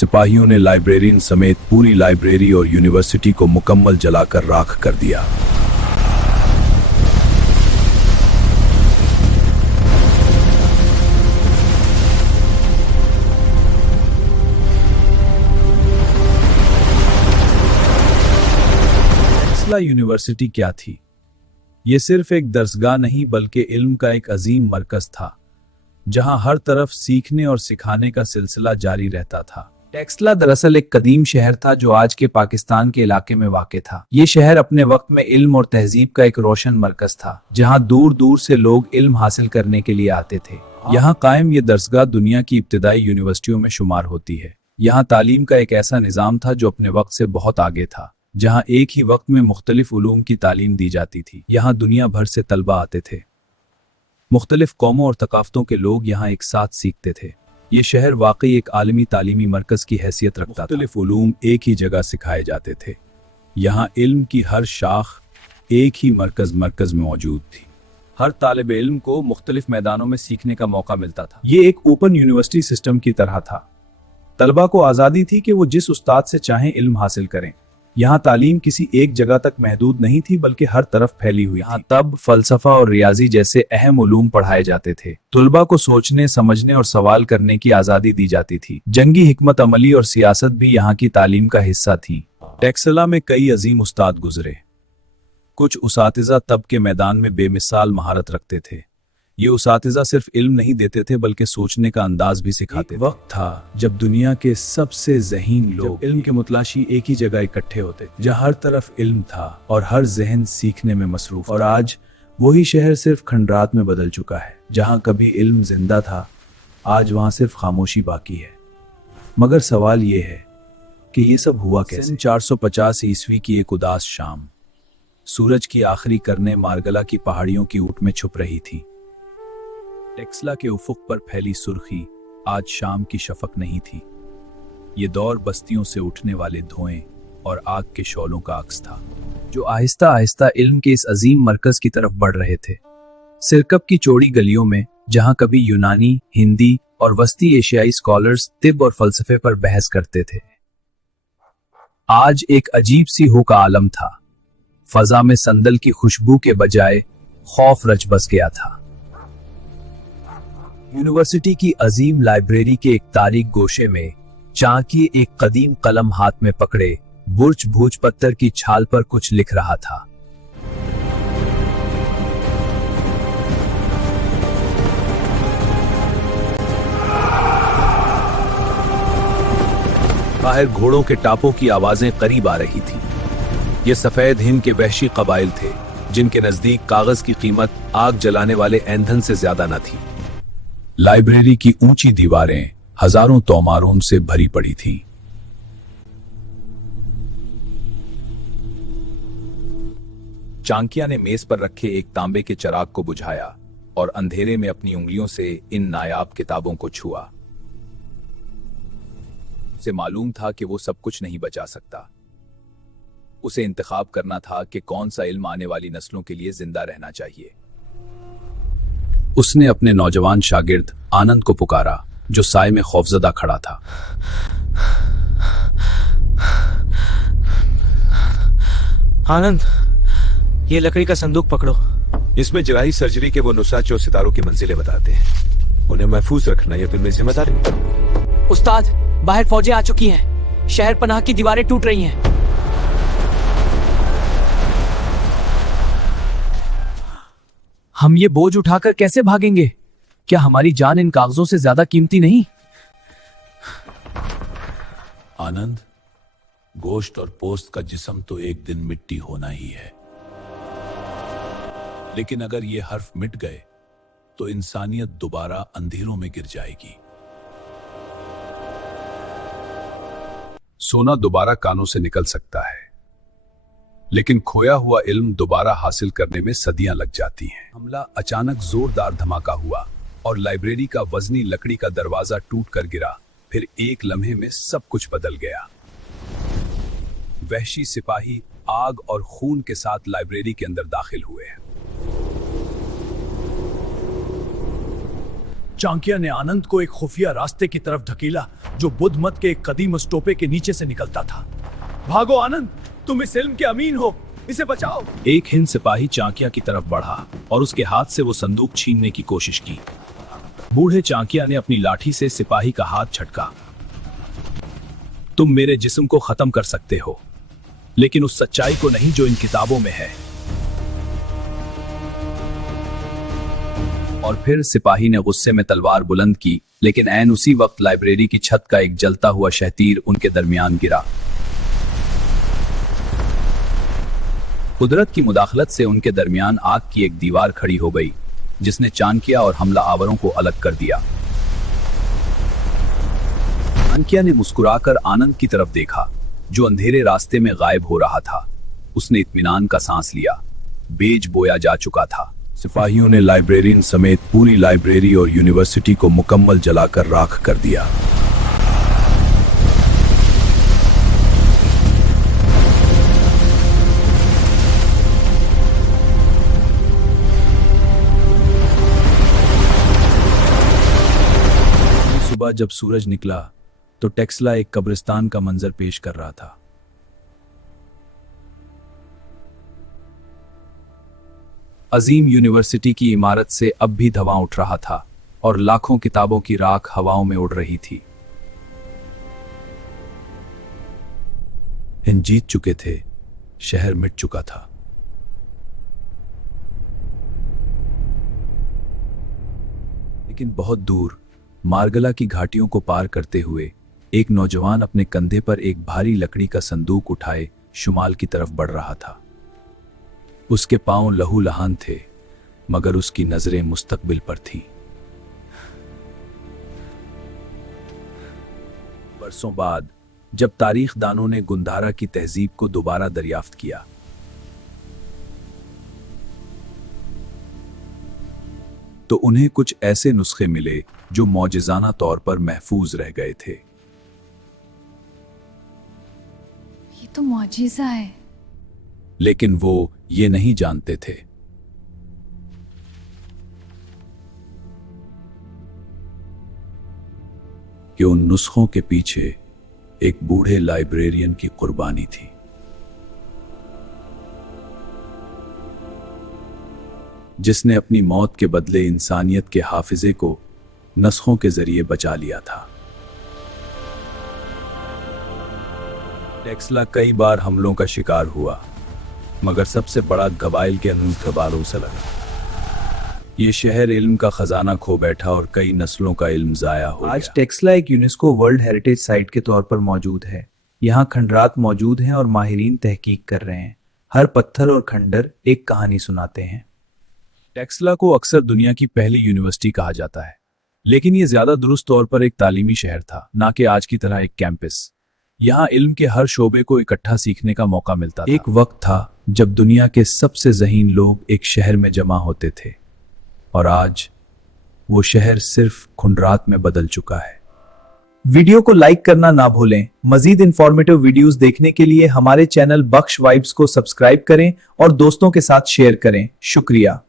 सिपाहियों ने लाइब्रेरियन समेत पूरी लाइब्रेरी और यूनिवर्सिटी को मुकम्मल जलाकर राख कर दिया। टेक्सला यूनिवर्सिटी क्या थी? ये सिर्फ एक दरसगाह नहीं बल्कि इल्म का एक अजीम मरकज था, जहां हर तरफ सीखने और सिखाने का सिलसिला जारी रहता था। टेक्सला दरअसल एक कदीम शहर था जो आज के पाकिस्तान के इलाके में वाक़ था। ये शहर अपने वक्त में इल्म और तहजीब का एक रोशन मरकज था, जहां दूर दूर से लोग इल्म हासिल करने के लिए आते थे। यहाँ कायम ये दरसगाह दुनिया की इब्तदाई यूनिवर्सिटियों में शुमार होती है। यहाँ तालीम का एक ऐसा निज़ाम था जो अपने वक्त से बहुत आगे था, जहाँ एक ही वक्त में मुख्तलिफ उलूम की तालीम दी जाती थी। यहाँ दुनिया भर से तलबा आते थे, मुख्तलिफ कौमों और थकाफ़तों के लोग यहाँ एक साथ सीखते थे। ये शहर वाकई एक आलमी तालीमी मरकज़ की हैसियत रखता था। मुख्तलिफ उलूम एक ही जगह सिखाए जाते थे। यहाँ इल्म की हर शाख एक ही मरकज़ में मौजूद थी। हर तालिब इल्म को मुख्तलिफ मैदानों में सीखने का मौका मिलता था। ये एक ओपन यूनिवर्सिटी सिस्टम की तरह था। तलबा को आज़ादी थी कि वो जिस उस्ताद से चाहें इल्म हासिल करें। यहाँ तालीम किसी एक जगह तक महदूद नहीं थी बल्कि हर तरफ फैली हुई। यहाँ तब फलसफा और रियाजी जैसे अहम उलूम पढ़ाए जाते थे। तुलबा को सोचने, समझने और सवाल करने की आज़ादी दी जाती थी। जंगी हिकमत अमली और सियासत भी यहाँ की तालीम का हिस्सा थी। टेक्सला में कई अजीम उस्ताद गुजरे। कुछ उसातिज़ा तब के मैदान में बेमिसाल महारत रखते थे। ये उसातिज़ा सिर्फ इल्म नहीं देते थे बल्कि सोचने का अंदाज भी सिखाते थे। वक्त था जब दुनिया के सबसे ज़हीन लोग इल्म के मुतलाशी एक ही जगह इकट्ठे होते, जहाँ हर तरफ इल्म था और हर जहन सीखने में मसरूफ। और आज वही शहर सिर्फ खंडरात में बदल चुका है। जहाँ कभी इल्म जिंदा था, आज वहाँ सिर्फ खामोशी बाकी है। मगर सवाल ये है कि ये सब हुआ कैसे? 450 ईस्वी की एक उदास शाम, सूरज की आखिरी करने मारगला की पहाड़ियों की ऊँट में छुप रही थी। टेक्सला के उफुक पर फैली सुर्खी आज शाम की शफक नहीं थी। ये दौर बस्तियों से उठने वाले धुएं और आग के शौलों का अक्स था, जो आहिस्ता आहिस्ता इल्म के इस अजीम मरकज की तरफ बढ़ रहे थे। सिरकप की चौड़ी गलियों में, जहां कभी यूनानी, हिंदी और वस्ती एशियाई स्कॉलर्स तिब और फलसफे पर बहस करते थे, आज एक अजीब सी हो का आलम था। फजा में संदल की खुशबू के बजाय खौफ रच बस गया था। यूनिवर्सिटी की अजीम लाइब्रेरी के एक तारीक गोशे में चाकी एक कदीम कलम हाथ में पकड़े बुर्ज भूज पत्थर की छाल पर कुछ लिख रहा था। बाहर घोड़ों के टापों की आवाजें करीब आ रही थी। ये सफेद हिंद के वहशी कबाइल थे, जिनके नजदीक कागज की कीमत आग जलाने वाले ईंधन से ज्यादा न थी। लाइब्रेरी की ऊंची दीवारें हजारों तोमारून से भरी पड़ी थीं। चांकिया ने मेज पर रखे एक तांबे के चिराग को बुझाया और अंधेरे में अपनी उंगलियों से इन नायाब किताबों को छुआ। उसे मालूम था कि वो सब कुछ नहीं बचा सकता। उसे इंतखाब करना था कि कौन सा इल्म आने वाली नस्लों के लिए जिंदा रहना चाहिए। उसने अपने नौजवान शागिर्द आनंद को पुकारा, जो साए में खौफजदा खड़ा था। आनंद, ये लकड़ी का संदूक पकड़ो। इसमें जराही सर्जरी के वो नुस्खा जो सितारों की मंजिलें बताते हैं। उन्हें महफूज रखना ये फिल्मी जिम्मेदारी। उस्ताद, बाहर फौजें आ चुकी हैं। शहर पनाह की दीवारें टूट रही हैं। हम ये बोझ उठाकर कैसे भागेंगे? क्या हमारी जान इन कागजों से ज्यादा कीमती नहीं? आनंद, गोश्त और पोस्त का जिस्म तो एक दिन मिट्टी होना ही है, लेकिन अगर ये हर्फ मिट गए तो इंसानियत दोबारा अंधेरों में गिर जाएगी। सोना दोबारा कानों से निकल सकता है, लेकिन खोया हुआ इल्म दोबारा हासिल करने में सदियां लग जाती हैं। हमला अचानक जोरदार धमाका हुआ और लाइब्रेरी का वजनी लकड़ी का दरवाजा टूट कर गिरा। फिर एक लम्हे में सब कुछ बदल गया। वहशी सिपाही आग और खून के साथ लाइब्रेरी के अंदर दाखिल हुए। चाणक्य ने आनंद को एक खुफिया रास्ते की तरफ धकेला जो बुद्ध मत के एक कदीम स्तूपे के नीचे से निकलता था। भागो आनंद, तुम इस इल्म के अमीन हो, इसे बचाओ। एक हिंद सिपाही चाणक्य की तरफ बढ़ा और उसके हाथ से वो संदूक छीनने की कोशिश की। बूढ़े चाणक्य ने अपनी लाठी से सिपाही का हाथ झटका। तुम मेरे जिस्म को खत्म कर सकते हो, लेकिन उस सच्चाई को नहीं जो इन किताबों में है। और फिर सिपाही ने गुस्से में तलवार बुलंद की, लेकिन ऐन उसी वक्त लाइब्रेरी की छत का एक जलता हुआ शहतीर उनके दरमियान गिरा। कुदरत की मुदाखलत से उनके दरमियान आग की एक दीवार खड़ी हो गई, जिसने चाणक्य और हमला आवरों को अलग कर दिया। चाणक्य ने मुस्कुराकर आनंद की तरफ देखा, जो अंधेरे रास्ते में गायब हो रहा था। उसने इत्मीनान का सांस लिया। बेज बोया जा चुका था। सिपाहियों ने लाइब्रेरियन समेत पूरी लाइब्रेरी और यूनिवर्सिटी को मुकम्मल जलाकर राख कर दिया। सुबह जब सूरज निकला तो टेक्सला एक कब्रिस्तान का मंजर पेश कर रहा था। अजीम यूनिवर्सिटी की इमारत से अब भी धुआं उठ रहा था और लाखों किताबों की राख हवाओं में उड़ रही थी। हिंद जीत चुके थे, शहर मिट चुका था। लेकिन बहुत दूर मार्गला की घाटियों को पार करते हुए एक नौजवान अपने कंधे पर एक भारी लकड़ी का संदूक उठाए शुमाल की तरफ बढ़ रहा था। उसके पांव लहूलुहान थे, मगर उसकी नजरें मुस्तकबिल पर थीं। बरसों बाद जब तारीख दानों ने गुंधारा की तहजीब को दोबारा दरियाफ्त किया, तो उन्हें कुछ ऐसे नुस्खे मिले जो मौजिज़ाना तौर पर महफूज रह गए थे। ये तो मौजिज़ा है। लेकिन वो ये नहीं जानते थे कि उन नुस्खों के पीछे एक बूढ़े लाइब्रेरियन की कुर्बानी थी। जिसने अपनी मौत के बदले इंसानियत के हाफिजे को नुस्खों के जरिए बचा लिया था। टेक्सला कई बार हमलों का शिकार हुआ, मगर सबसे बड़ा गबाइल के अनूठबारों से लगा। ये शहर इल्म का खजाना खो बैठा और कई नस्लों का इल्म जाया हो गया। आज टेक्सला एक यूनेस्को वर्ल्ड हेरिटेज साइट के तौर पर मौजूद है। यहाँ खंडरात मौजूद हैं और माहिरीन तहकीक कर रहे हैं। हर पत्थर और खंडर एक कहानी सुनाते हैं। टेक्सला को अक्सर दुनिया की पहली यूनिवर्सिटी कहा जाता है, लेकिन ये ज्यादा दुरुस्त तौर पर एक तालीमी शहर था, ना कि आज की तरह एक कैंपस। यहाँ इल्म के हर शोबे को इकट्ठा सीखने का मौका मिलता था। एक वक्त था जब दुनिया के सबसे ज़हीन लोग एक शहर में जमा होते थे, और आज वो शहर सिर्फ खुंडरात में बदल चुका है। वीडियो को लाइक करना ना भूलें। मजीद इंफॉर्मेटिव वीडियोस देखने के लिए हमारे चैनल बख्श वाइब्स को सब्सक्राइब करें और दोस्तों के साथ शेयर करें। शुक्रिया।